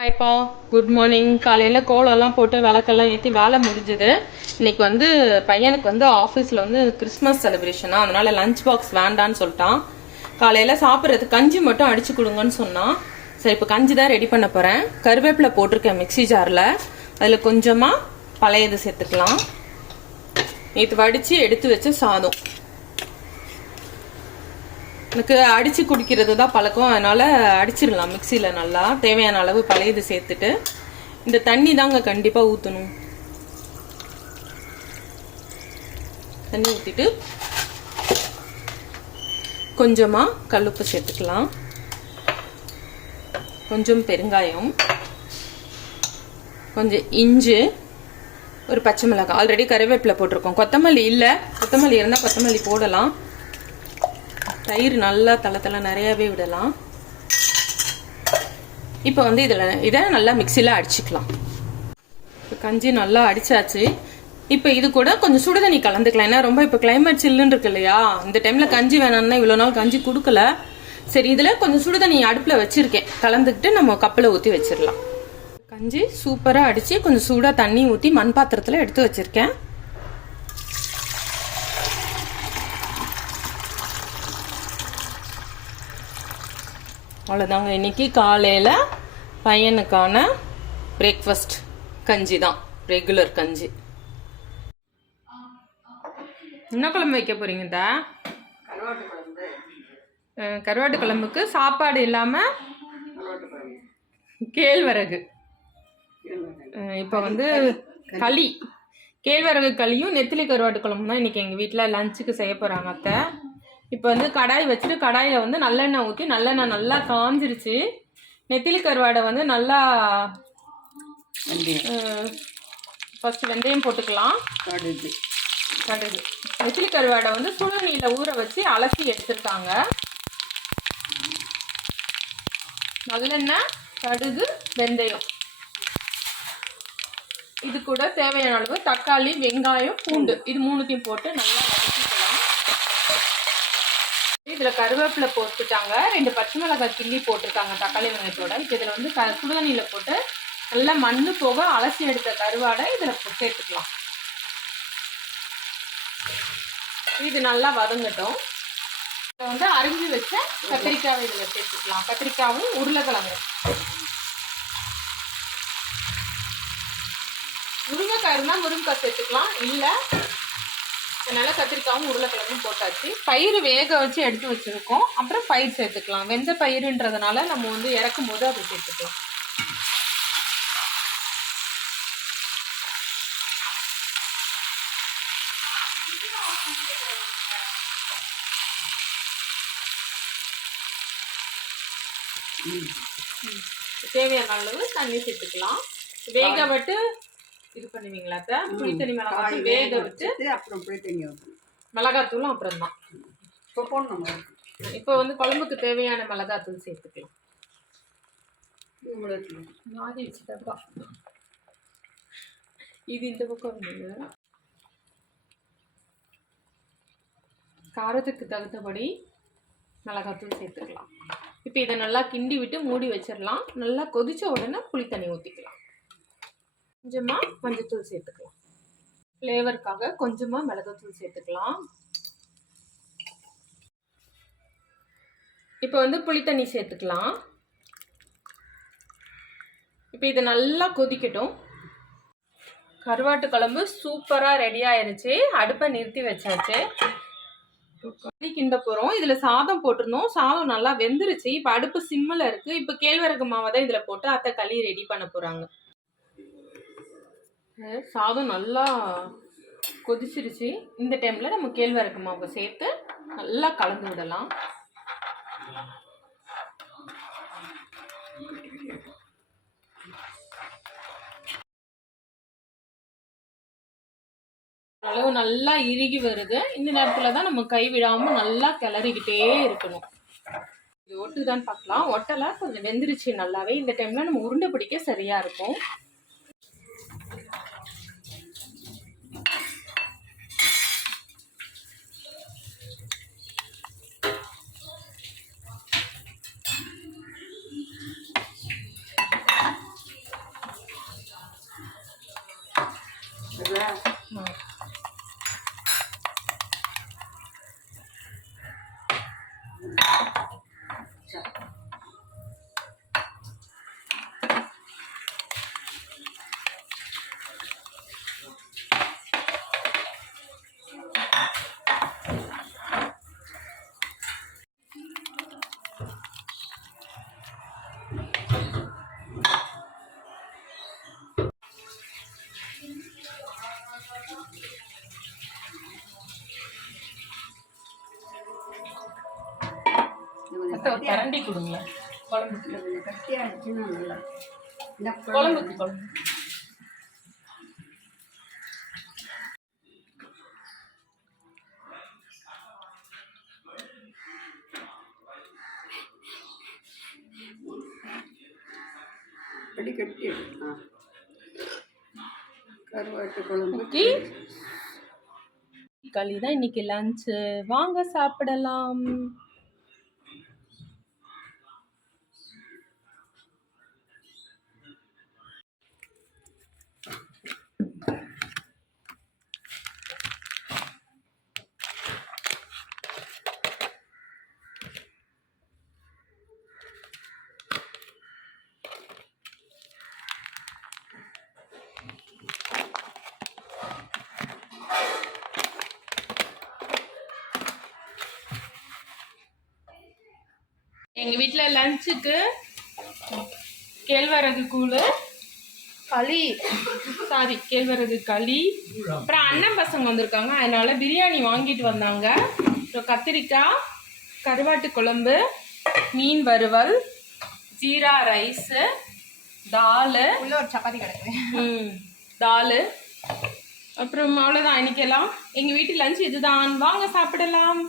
ஹாய்ப்பா, good morning. காலையில் கோலம்லாம் போட்டு விளக்கெல்லாம் ஏற்றி வேலை முடிஞ்சுது. இன்னைக்கு வந்து பையனுக்கு வந்து ஆஃபீஸில் வந்து கிறிஸ்மஸ் செலிப்ரேஷனா, அதனால லஞ்ச் பாக்ஸ் வேண்டான்னு சொல்லிட்டான். காலையில் சாப்பிட்றதுக்கு கஞ்சி மட்டும் அடிச்சு கொடுங்கன்னு சொன்னான். சரி, இப்போ கஞ்சி தான் ரெடி பண்ண போகிறேன். கருவேப்பிலை போட்டிருக்கேன் மிக்சி ஜாரில். அதில் கொஞ்சமாக பழையது சேர்த்துக்கலாம். நேற்று வடித்து எடுத்து வச்ச சாதம். எனக்கு அடித்து குடிக்கிறது தான் பழக்கம், அதனால் அடிச்சிடலாம் மிக்சியில். நல்லா தேவையான அளவு பழையது சேர்த்துட்டு இந்த தண்ணி தாங்க கண்டிப்பாக ஊற்றணும். தண்ணி ஊற்றிட்டு கொஞ்சமாக கல்லுப்பு சேர்த்துக்கலாம், கொஞ்சம் பெருங்காயம், கொஞ்சம் இஞ்சி, ஒரு பச்சை மிளகாய். ஆல்ரெடி கருவேப்பிலை போட்டிருக்கோம். கொத்தமல்லி இல்லை, கொத்தமல்லி இருந்தால் கொத்தமல்லி போடலாம். தயிர் நல்லா தலை நிறையாவே விடலாம். இப்போ வந்து இதை நல்லா மிக்சியில் அடிச்சுக்கலாம். இப்போ கஞ்சி நல்லா அடிச்சாச்சு. இப்போ இது கூட கொஞ்சம் சுடுதண்ணி கலந்துக்கலாம். ஏன்னா ரொம்ப இப்போ கிளைமேட் சில்லுன்னு இருக்கு இல்லையா, இந்த டைமில் கஞ்சி வேணாம்னா இவ்வளோ நாள் கஞ்சி கொடுக்கல. சரி, இதில் கொஞ்சம் சுடுதண்ணி அடுப்பில் வச்சுருக்கேன், கலந்துக்கிட்டு நம்ம கப்பில் ஊற்றி வச்சிடலாம். கஞ்சி சூப்பராக அடித்து கொஞ்சம் சூடாக தண்ணி ஊற்றி மண் பாத்திரத்தில் எடுத்து வச்சுருக்கேன். அவ்வளோதாங்க. இன்னைக்கு காலையில் பையனுக்கான பிரேக்ஃபாஸ்ட் கஞ்சி தான், ரெகுலர் கஞ்சி. என்ன குழம்பு வைக்க போறீங்க? கருவாட்டு குழம்புக்கு சாப்பாடு இல்லாமல் கேழ்வரகு. இப்போ வந்து களி, கேழ்வரகு களியும் நெத்திலி கருவாட்டு குழம்பு தான் இன்னைக்கு எங்கள் வீட்டில் லஞ்சுக்கு செய்ய போகிறாங்க அத்தை. இப்போ வந்து கடாய் வச்சுட்டு கடாயில் வந்து நல்லெண்ணெய் ஊற்றி, நல்லெண்ணெய் நல்லா காஞ்சிருச்சு. நெத்திலி கருவாடை வந்து நல்லா ஃபஸ்ட்டு வெந்தயம் போட்டுக்கலாம். கடுகு. நெத்திலி கருவாடை வந்து சுடுநீரில் ஊற வச்சு அலசி எடுத்துருக்காங்க. நல்லெண்ணெய், கடுகு, வெந்தயம். இது கூட தேவையான அளவு தக்காளி, வெங்காயம், பூண்டு, இது மூணுத்தையும் போட்டு நல்லா வதக்கிக்கலாம். இதில் கருவேப்பிலை போட்டுட்டாங்க, 2 பச்சை மிளகாய் கிள்ளி போட்டிருக்காங்க தக்காளி வெங்காயத்தோட. இப்போ இதில் வந்து சுடுதண்ணியில் போட்டு நல்லா மண் போக அலசி எடுத்த கருவாடை இதில் சேர்த்துக்கலாம். இது நல்லா வதங்கட்டும். இதை வந்து அரிஞ்சு வச்ச கத்திரிக்காவை இதில் சேர்த்துக்கலாம். கத்திரிக்காவும் உருளைக்கிழங்கும். முருங்கைக்காய் இருந்தால் முருங்கைக்காய் சேர்த்துக்கலாம், இல்லை அதனால கத்திரிக்காவும் உருளைக்கிழங்கும் போட்டாச்சு. பயிர் வேக வச்சு எடுத்து வச்சுருக்கோம். அப்புறம் பயிர் சேர்த்துக்கலாம். வெந்த பயிருன்றதுனால நம்ம வந்து இறக்கும் போது அதை சேர்த்துக்கலாம். தேவையான அளவு தண்ணி சேர்த்துக்கலாம். வேக விட்டு இது பண்ணுவீங்களா அத்தை? புளித்தண்ணி மிளகாய் வேக விட்டு அப்புறம் புளித்தண்ணி மிளகாத்தூளும் அப்புறம் தான் இப்போ போடணும். இப்போ வந்து குழம்புக்கு தேவையான மிளகாத்தூள் சேர்த்துக்கலாம். மாறி வச்சுட்டப்பா, இது இந்த பக்கம் இருந்தது. காரத்துக்கு தகுந்தபடி மிளகாத்தூள் சேர்த்துக்கலாம். இப்போ இதை நல்லா கிண்டி விட்டு மூடி வச்சிடலாம். நல்லா கொதிச்ச உடனே புளி தண்ணி ஊற்றிக்கலாம். கொஞ்சமாக மஞ்சத்தூள் சேர்த்துக்கலாம். ஃப்ளேவருக்காக கொஞ்சமாக மிளகாத்தூள் சேர்த்துக்கலாம். இப்போ வந்து புளி தண்ணி சேர்த்துக்கலாம். இப்போ இது நல்லா கொதிக்கட்டும். கருவாட்டு குழம்பு சூப்பராக ரெடி ஆயிருச்சு. அடுப்பை நிறுத்தி வச்சாச்சு. களி கிண்ட போகிறோம். இதில் சாதம் போட்டிருந்தோம். சாதம் நல்லா வெந்துருச்சு. இப்போ அடுப்பு சிம்மில் இருக்குது. இப்போ கேழ்வரகு மாவை தான் இதில் போட்டு அத்தை களி ரெடி பண்ண போகிறாங்க. சாதம் நல்லா கொதிச்சிருச்சு. இந்த டைமில் நம்ம கேழ்வரகு மாவை சேர்த்து நல்லா கலந்து விடலாம். அளவு நல்லா இறுகி வருது. இந்த நேரத்தில் தான் நம்ம கை விடாமல் நல்லா கிளறிக்கிட்டே இருக்கணும். இது ஒட்டுதான்னு பார்க்கலாம். ஒட்டலை, கொஞ்சம் வெந்துருச்சு நல்லாவே. இந்த டைமில் நம்ம உருண்டை பிடிக்க சரியாக இருக்கும். கரண்டி கொடுங்களேன். குழம்புக்கு குழம்பு கருவாட்டு குழம்பு களி தான் இன்னைக்கு லஞ்சு. வாங்க சாப்பிடலாம். எங்கள் வீட்டில் லஞ்சுக்கு கேழ்வரகு கூழ், களி, கேழ்வரகு களி. அப்புறம் அண்ணன் பசங்க வந்திருக்காங்க, அதனால பிரியாணி வாங்கிட்டு வந்தாங்க. அப்புறம் கத்திரிக்காய், கருவாட்டு குழம்பு, மீன் வறுவல், ஜீரா ரைஸு, தால், ஒரு சப்பாத்தி கிடக்குது, தால். அப்புறம் அவ்வளோதான் இன்னைக்கெல்லாம். எங்கள் வீட்டு லஞ்ச் இதுதான். வாங்க சாப்பிடலாம்.